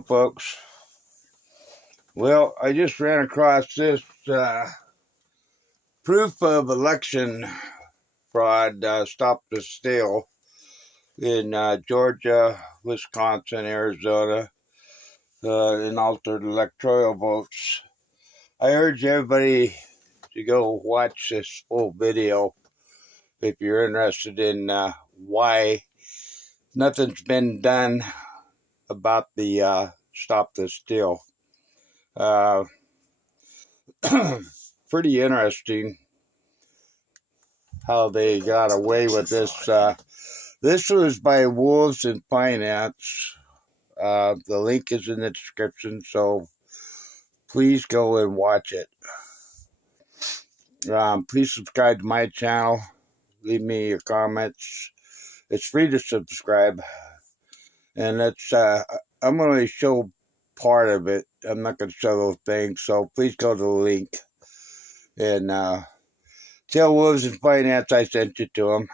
Folks. Well, I just ran across this proof of election fraud, stop the steal in Georgia, Wisconsin, Arizona, and altered electoral votes. I urge everybody to go watch this full video if you're interested in why nothing's been done about the stop the steal. Pretty interesting how they got away with this. This was by Wolves in Finance. The link is in the description, so please go and watch it. Please subscribe to my channel. Leave me your comments. It's free to subscribe. And I'm going to show part of it. I'm not going to show those things, so please go to the link. And tell Wolves in Finance I sent you to them.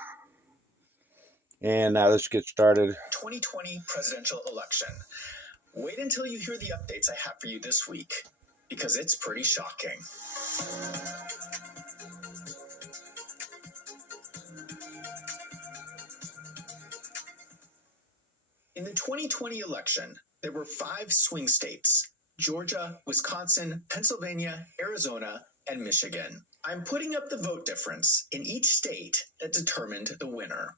And let's get started. 2020 presidential election. Wait until you hear the updates I have for you this week, because it's pretty shocking. In the 2020 election, there were 5 swing states: Georgia, Wisconsin, Pennsylvania, Arizona, and Michigan. I'm putting up the vote difference in each state that determined the winner.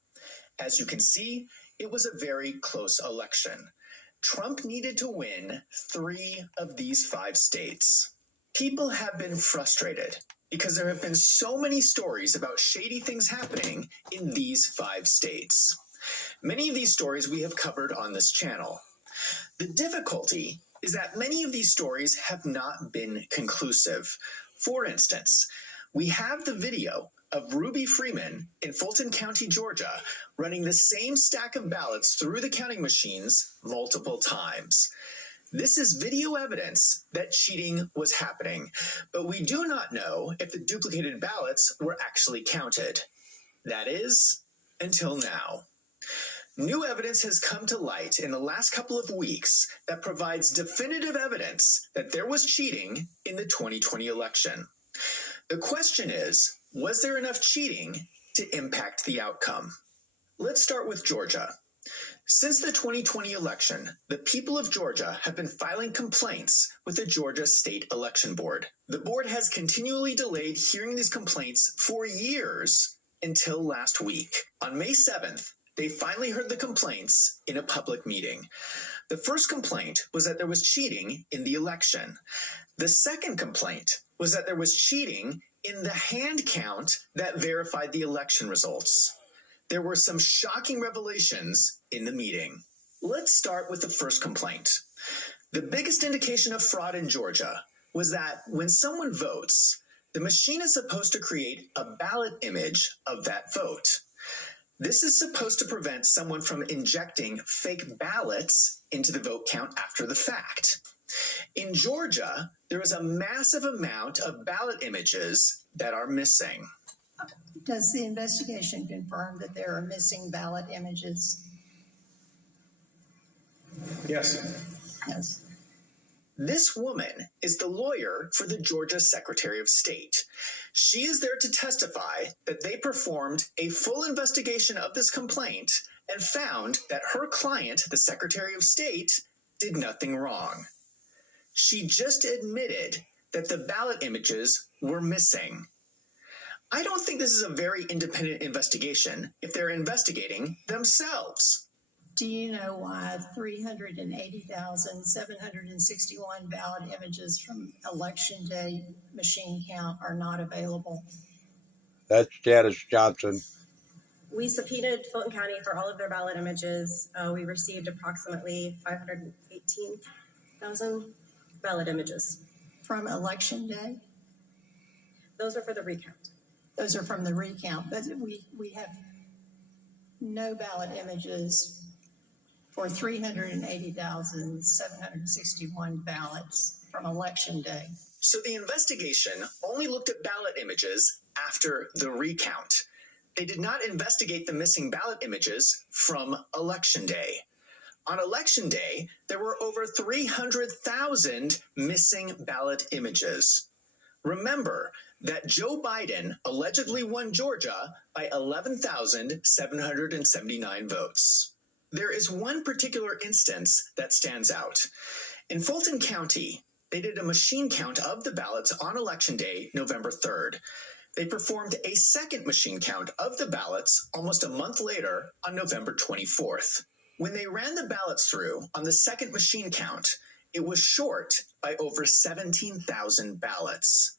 As you can see, it was a very close election. Trump needed to win 3 of these 5 states. People have been frustrated because there have been so many stories about shady things happening in these 5 states. Many of these stories we have covered on this channel. The difficulty is that many of these stories have not been conclusive. For instance, we have the video of Ruby Freeman in Fulton County, Georgia, running the same stack of ballots through the counting machines multiple times. This is video evidence that cheating was happening, but we do not know if the duplicated ballots were actually counted. That is, until now. New evidence has come to light in the last couple of weeks that provides definitive evidence that there was cheating in the 2020 election. The question is, was there enough cheating to impact the outcome? Let's start with Georgia. Since the 2020 election, the people of Georgia have been filing complaints with the Georgia State Election Board. The board has continually delayed hearing these complaints for years until last week. On May 7th, they finally heard the complaints in a public meeting. The first complaint was that there was cheating in the election. The second complaint was that there was cheating in the hand count that verified the election results. There were some shocking revelations in the meeting. Let's start with the first complaint. The biggest indication of fraud in Georgia was that when someone votes, the machine is supposed to create a ballot image of that vote. This is supposed to prevent someone from injecting fake ballots into the vote count after the fact. In Georgia, there is a massive amount of ballot images that are missing. Does the investigation confirm that there are missing ballot images? Yes. Yes. This woman is the lawyer for the Georgia Secretary of State. She is there to testify that they performed a full investigation of this complaint and found that her client, the Secretary of State, did nothing wrong. She just admitted that the ballot images were missing. I don't think this is a very independent investigation if they're investigating themselves. Do you know why 380,761 ballot images from Election Day machine count are not available? That's Janice Johnson. We subpoenaed Fulton County for all of their ballot images. We received approximately 518,000 ballot images. From Election Day? Those are for the recount. Those are from the recount, but we have no ballot images for 380,761 ballots from Election Day. So the investigation only looked at ballot images after the recount. They did not investigate the missing ballot images from Election Day. On election day, there were over 300,000 missing ballot images. Remember that Joe Biden allegedly won Georgia by 11,779 votes. There is one particular instance that stands out. In Fulton County, they did a machine count of the ballots on Election Day, November 3rd. They performed a second machine count of the ballots almost a month later on November 24th. When they ran the ballots through on the second machine count, it was short by over 17,000 ballots.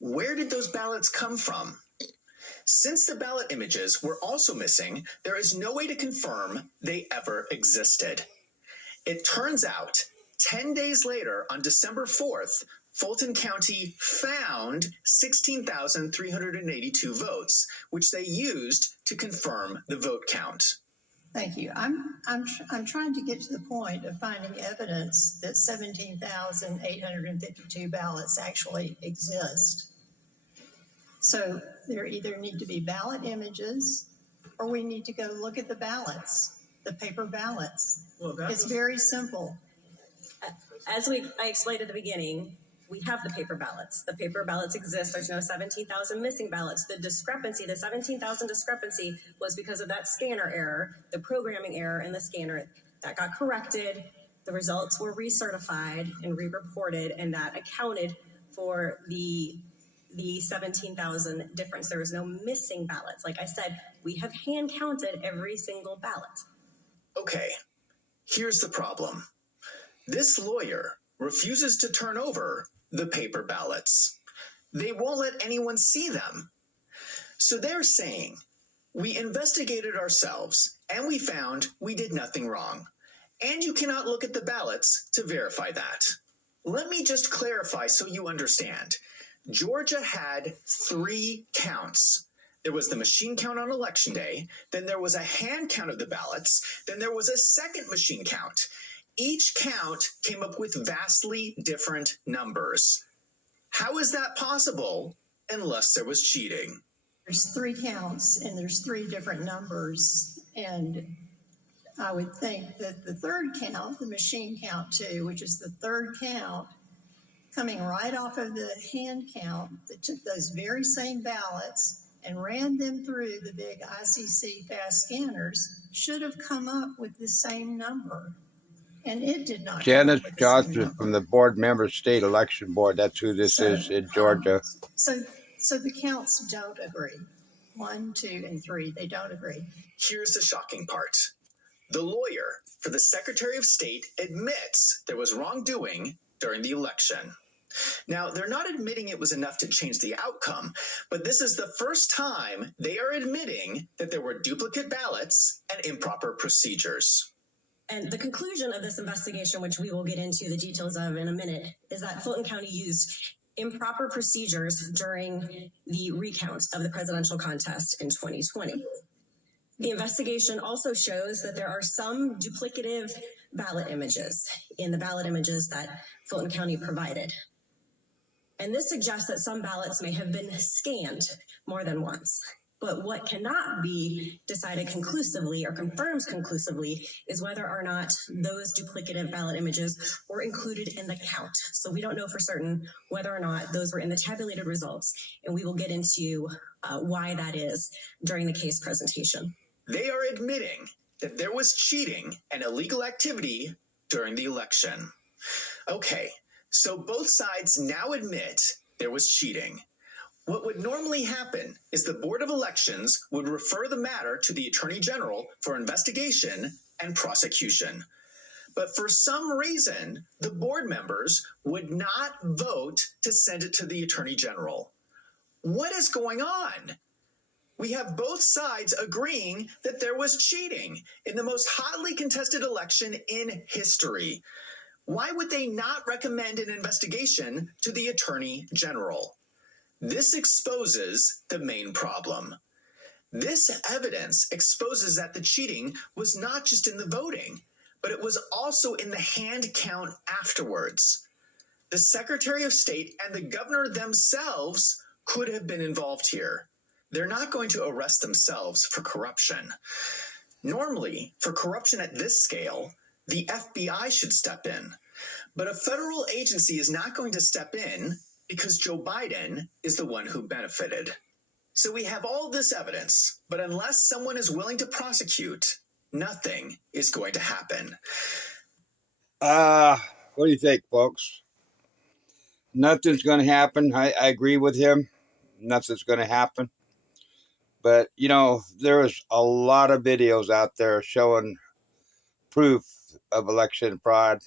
Where did those ballots come from? Since the ballot images were also missing, there is no way to confirm they ever existed. It turns out 10 days later, on December 4th, Fulton County found 16,382 votes, which they used to confirm the vote count. Thank you. I'm trying to get to the point of finding evidence that 17,852 ballots actually exist. So there either need to be ballot images, or we need to go look at the ballots, the paper ballots. Well, it's very simple. As I explained at the beginning, we have the paper ballots. The paper ballots exist. There's no 17,000 missing ballots. The discrepancy, the 17,000 discrepancy, was because of that scanner error, the programming error in the scanner. That got corrected. The results were recertified and re-reported, and that accounted for the 17,000 difference. There was no missing ballots. Like I said, we have hand counted every single ballot. Okay, here's the problem. This lawyer refuses to turn over the paper ballots. They won't let anyone see them. So they're saying, we investigated ourselves and we found we did nothing wrong. And you cannot look at the ballots to verify that. Let me just clarify so you understand. Georgia had 3 counts. There was the machine count on Election Day, then there was a hand count of the ballots, then there was a second machine count. Each count came up with vastly different numbers. How is that possible unless there was cheating? There's 3 counts and there's 3 different numbers. And I would think that the third count, the machine count too, which is the third count, coming right off of the hand count that took those very same ballots and ran them through the big ICC fast scanners, should have come up with the same number. And it did not. Janice Johnson from the Board Member State Election Board. That's who this is in Georgia. So the counts don't agree. 1, 2, and 3, they don't agree. Here's the shocking part. The lawyer for the Secretary of State admits there was wrongdoing during the election. Now, they're not admitting it was enough to change the outcome, but this is the first time they are admitting that there were duplicate ballots and improper procedures. And the conclusion of this investigation, which we will get into the details of in a minute, is that Fulton County used improper procedures during the recount of the presidential contest in 2020. The investigation also shows that there are some duplicative ballot images in the ballot images that Fulton County provided. And this suggests that some ballots may have been scanned more than once. But what cannot be decided conclusively or confirmed conclusively is whether or not those duplicative ballot images were included in the count. So we don't know for certain whether or not those were in the tabulated results, and we will get into why that is during the case presentation. They are admitting that there was cheating and illegal activity during the election. Okay, so both sides now admit there was cheating. What would normally happen is the Board of Elections would refer the matter to the Attorney General for investigation and prosecution. But for some reason, the board members would not vote to send it to the Attorney General. What is going on? We have both sides agreeing that there was cheating in the most hotly contested election in history. Why would they not recommend an investigation to the Attorney General? This exposes the main problem. This evidence exposes that the cheating was not just in the voting, but it was also in the hand count afterwards. The Secretary of State and the governor themselves could have been involved here. They're not going to arrest themselves for corruption. Normally, for corruption at this scale, the FBI should step in. But a federal agency is not going to step in because Joe Biden is the one who benefited. So we have all this evidence, but unless someone is willing to prosecute, nothing is going to happen. What do you think, folks? Nothing's going to happen. I agree with him. Nothing's going to happen. But, you know, there is a lot of videos out there showing proof of election fraud.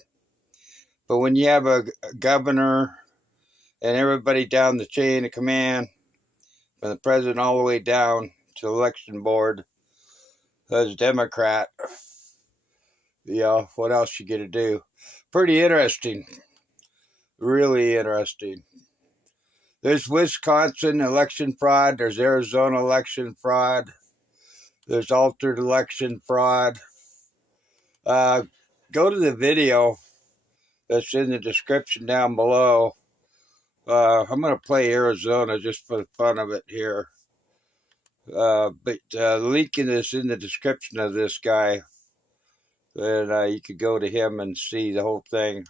But when you have a governor and everybody down the chain of command, from the president all the way down to the election board, as a Democrat, you know, what else you get to do? Pretty interesting. Really interesting. There's Wisconsin election fraud. There's Arizona election fraud. There's altered election fraud. Go to the video that's in the description down below. I'm going to play Arizona just for the fun of it here. But the link is in the description of this guy. And you could go to him and see the whole thing.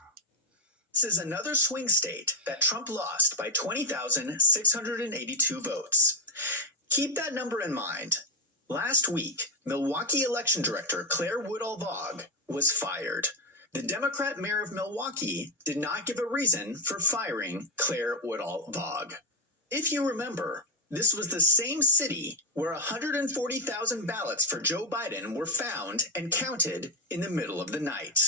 This is another swing state that Trump lost by 20,682 votes. Keep that number in mind. Last week, Milwaukee election director Claire Woodall-Vogg was fired. The Democrat mayor of Milwaukee did not give a reason for firing Claire Woodall-Vogg. If you remember, this was the same city where 140,000 ballots for Joe Biden were found and counted in the middle of the night.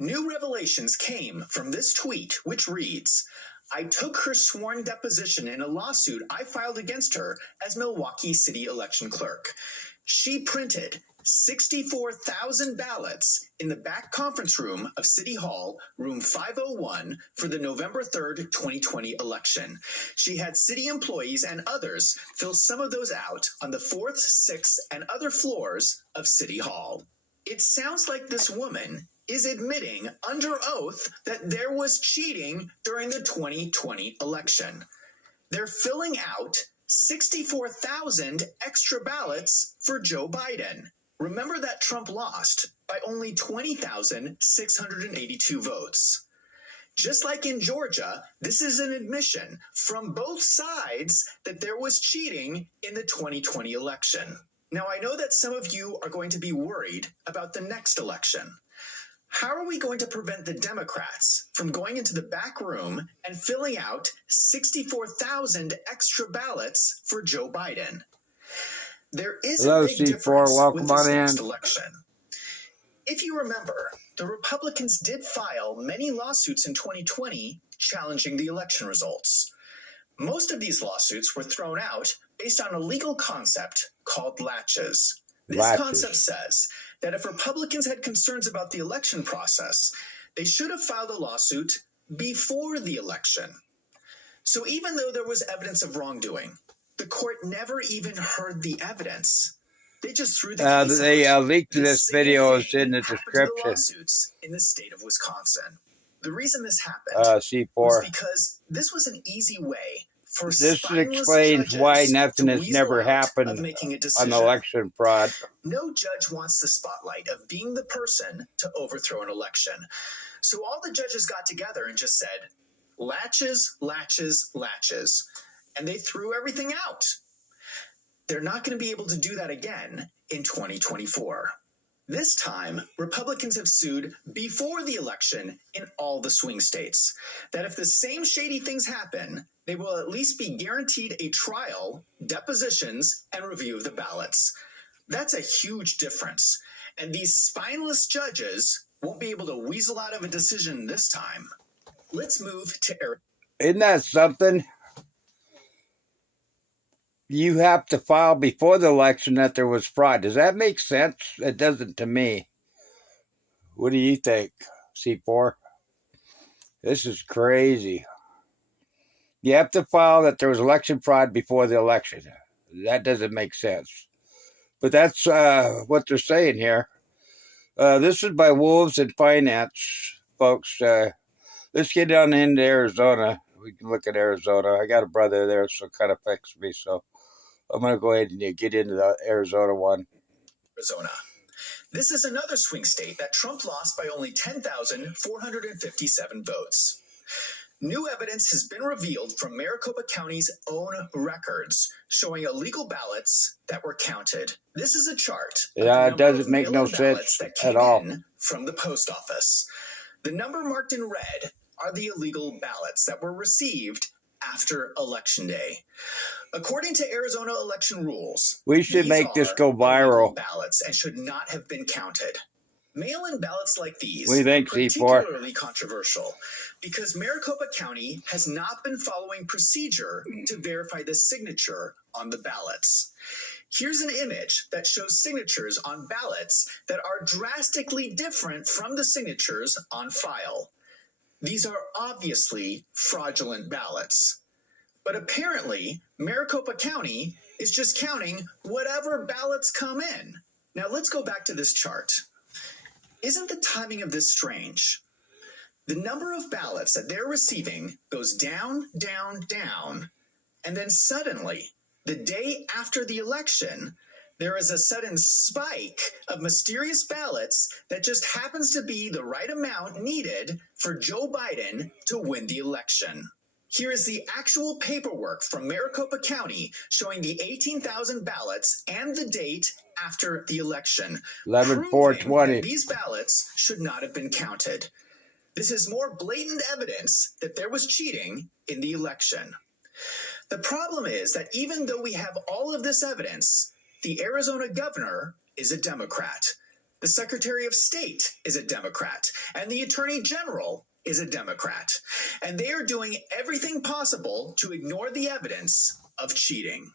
New revelations came from this tweet, which reads, "I took her sworn deposition in a lawsuit I filed against her as Milwaukee City election clerk. She printed 64,000 ballots in the back conference room of City Hall, room 501, for the November 3rd, 2020 election. She had city employees and others fill some of those out on the 4th, 6th, and other floors of City Hall." It sounds like this woman is admitting under oath that there was cheating during the 2020 election. They're filling out 64,000 extra ballots for Joe Biden. Remember that Trump lost by only 20,682 votes. Just like in Georgia, this is an admission from both sides that there was cheating in the 2020 election. Now, I know that some of you are going to be worried about the next election. How are we going to prevent the Democrats from going into the back room and filling out 64,000 extra ballots for Joe Biden? There is a big difference with this next election. If you remember, the Republicans did file many lawsuits in 2020 challenging the election results. Most of these lawsuits were thrown out based on a legal concept called latches. This concept says that if Republicans had concerns about the election process, they should have filed a lawsuit before the election. So even though there was evidence of wrongdoing, the court never even heard the evidence. They just threw the case out. Linked to this video is in the description. Lawsuits in the state of Wisconsin. The reason this happened C4. was because this was an easy way for This spineless explains why judges nothing to has weasel never out happened of making a on decision. election fraud. No judge wants the spotlight of being the person to overthrow an election. So all the judges got together and just said, latches, latches, latches. And they threw everything out. They're not going to be able to do that again in 2024. This time, Republicans have sued before the election in all the swing states. That if the same shady things happen, they will at least be guaranteed a trial, depositions, and review of the ballots. That's a huge difference. And these spineless judges won't be able to weasel out of a decision this time. Let's move to Arizona. Isn't that something? You have to file before the election that there was fraud. Does that make sense? It doesn't to me. What do you think, C4? This is crazy. You have to file that there was election fraud before the election. That doesn't make sense. But that's what they're saying here. This is by Wolves in Finance, folks. Let's get down into Arizona. We can look at Arizona. I got a brother there, so it kind of affects me. So I'm going to go ahead and get into the Arizona one. Arizona. This is another swing state that Trump lost by only 10,457 votes. New evidence has been revealed from Maricopa County's own records showing illegal ballots that were counted. This is a chart. Yeah, it doesn't make no sense at all. From the post office. The number marked in red are the illegal ballots that were received after Election Day. According to Arizona election rules, we should make this go viral. Ballots and should not have been counted. Mail-in ballots like these are particularly controversial because Maricopa County has not been following procedure to verify the signature on the ballots. Here's an image that shows signatures on ballots that are drastically different from the signatures on file. These are obviously fraudulent ballots. But apparently, Maricopa County is just counting whatever ballots come in. Now let's go back to this chart. Isn't the timing of this strange? The number of ballots that they're receiving goes down, down, down, and then suddenly, the day after the election, there is a sudden spike of mysterious ballots that just happens to be the right amount needed for Joe Biden to win the election. Here is the actual paperwork from Maricopa County showing the 18,000 ballots and the date after the election. 11/4/20. These ballots should not have been counted. This is more blatant evidence that there was cheating in the election. The problem is that even though we have all of this evidence, the Arizona governor is a Democrat. The Secretary of State is a Democrat, and the Attorney General is a Democrat. And they are doing everything possible to ignore the evidence of cheating.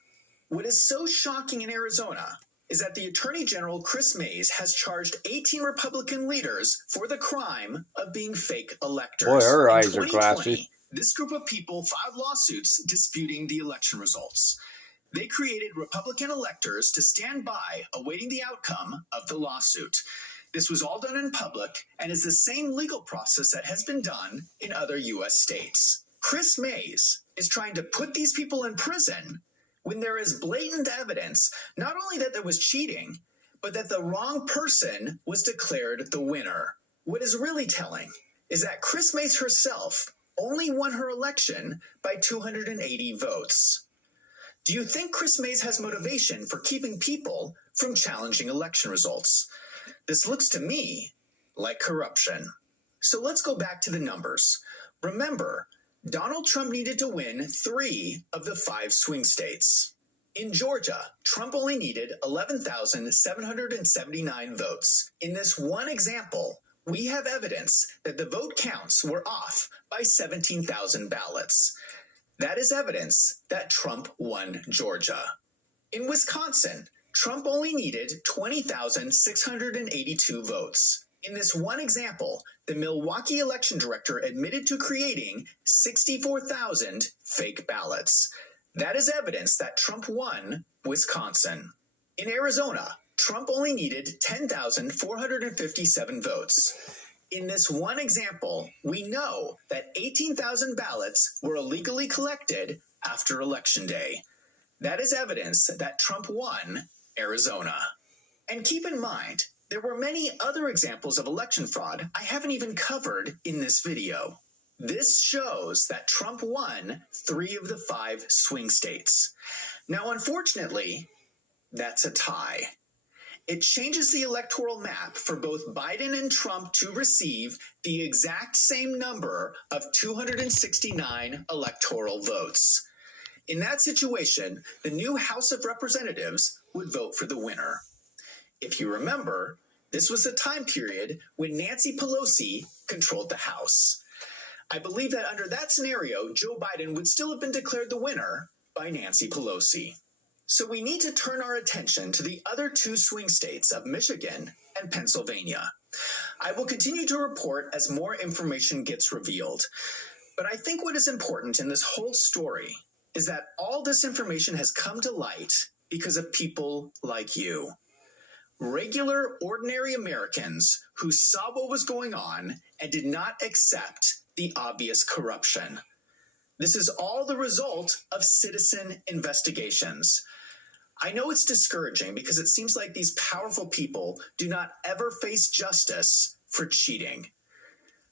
What is so shocking in Arizona is that the Attorney General, Chris Mays, has charged 18 Republican leaders for the crime of being fake electors. Boy, her In eyes are 2020, classy. This group of people filed lawsuits disputing the election results. They created Republican electors to stand by awaiting the outcome of the lawsuit. This was all done in public and is the same legal process that has been done in other U.S. states. Chris Mays is trying to put these people in prison when there is blatant evidence, not only that there was cheating, but that the wrong person was declared the winner. What is really telling is that Chris Mays herself only won her election by 280 votes. Do you think Chris Mays has motivation for keeping people from challenging election results? This looks to me like corruption. So let's go back to the numbers. Remember, Donald Trump needed to win 3 of the 5 swing states. In Georgia, Trump only needed 11,779 votes. In this one example, we have evidence that the vote counts were off by 17,000 ballots. That is evidence that Trump won Georgia. In Wisconsin, Trump only needed 20,682 votes. In this one example, the Milwaukee election director admitted to creating 64,000 fake ballots. That is evidence that Trump won Wisconsin. In Arizona, Trump only needed 10,457 votes. In this one example, we know that 18,000 ballots were illegally collected after Election Day. That is evidence that Trump won Arizona. And keep in mind, there were many other examples of election fraud I haven't even covered in this video. This shows that Trump won 3 of the 5 swing states. Now, unfortunately, that's a tie. It changes the electoral map for both Biden and Trump to receive the exact same number of 269 electoral votes. In that situation, the new House of Representatives would vote for the winner. If you remember, this was a time period when Nancy Pelosi controlled the House. I believe that under that scenario, Joe Biden would still have been declared the winner by Nancy Pelosi. So we need to turn our attention to the other 2 swing states of Michigan and Pennsylvania. I will continue to report as more information gets revealed. But I think what is important in this whole story is that all this information has come to light because of people like you. Regular, ordinary Americans who saw what was going on and did not accept the obvious corruption. This is all the result of citizen investigations. I know it's discouraging because it seems like these powerful people do not ever face justice for cheating.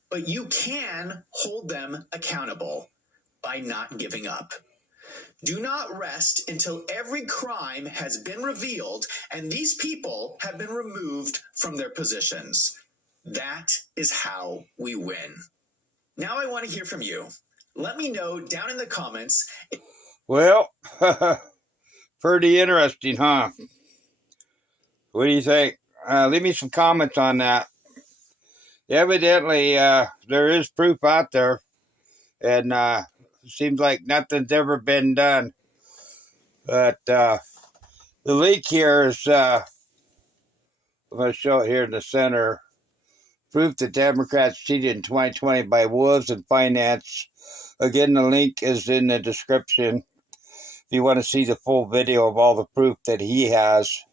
But you can hold them accountable by not giving up. Do not rest until every crime has been revealed and these people have been removed from their positions. That is how we win. Now I want to hear from you. Let me know down in the comments. Well, pretty interesting, huh? What do you think? Leave me some comments on that. Evidently, there is proof out there, and it seems like nothing's ever been done. But the leak here is, I'm going to show it here in the center. Proof that Democrats cheated in 2020 by wolves in finance. Again, the link is in the description if you want to see the full video of all the proof that he has.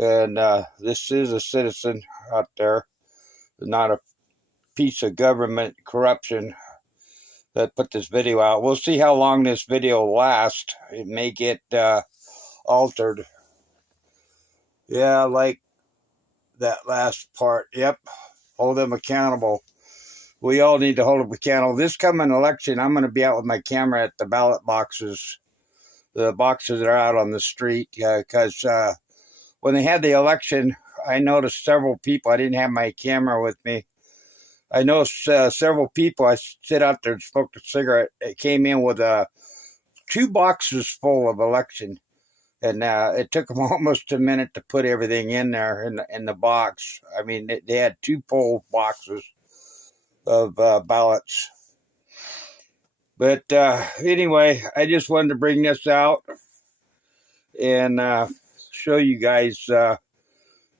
And this is a citizen out there, not a piece of government corruption that put this video out. We'll see how long this video lasts. It may get altered. Yeah, like that last part. Yep. Hold them accountable. We all need to hold them accountable. This coming election, I'm going to be out with my camera at the ballot boxes. The boxes that are out on the street. Because when they had the election, I noticed several people. I didn't have my camera with me. I noticed several people. I sit out there and smoked a cigarette. It came in with 2 boxes full of election. And it took them almost a minute to put everything in there in the box. I mean, they had 2 full boxes of ballots. But anyway, I just wanted to bring this out and show you guys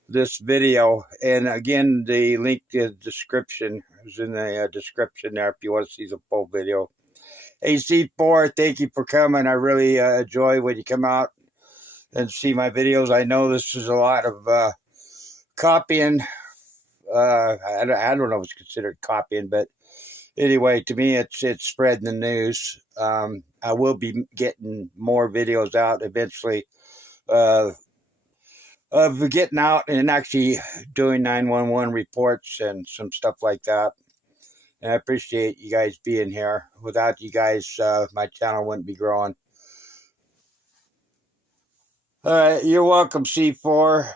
this video. And again, the link to the description is in the description there if you want to see the full video. Hey, C4, thank you for coming. I really enjoy when you come out and see my videos. I know this is a lot of copying. I don't know if it's considered copying, but anyway, to me, it's spreading the news. I will be getting more videos out eventually of getting out and actually doing 911 reports and some stuff like that. And I appreciate you guys being here. Without you guys, my channel wouldn't be growing. You're welcome, C4.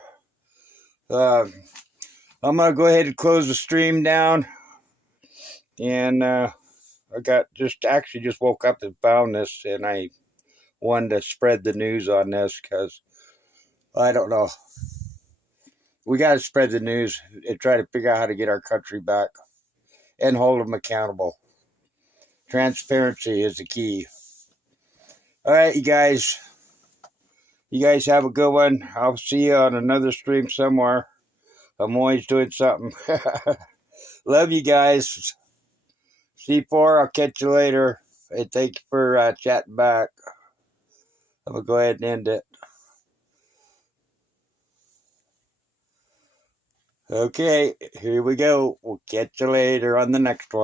I'm going to go ahead and close the stream down. And I just woke up and found this, and I wanted to spread the news on this because I don't know. We got to spread the news and try to figure out how to get our country back and hold them accountable. Transparency is the key. All right, you guys. You guys have a good one. I'll see you on another stream somewhere. I'm always doing something. Love you guys. C4, I'll catch you later. And thank you for chatting back. I'm going to go ahead and end it. Okay, here we go. We'll catch you later on the next one.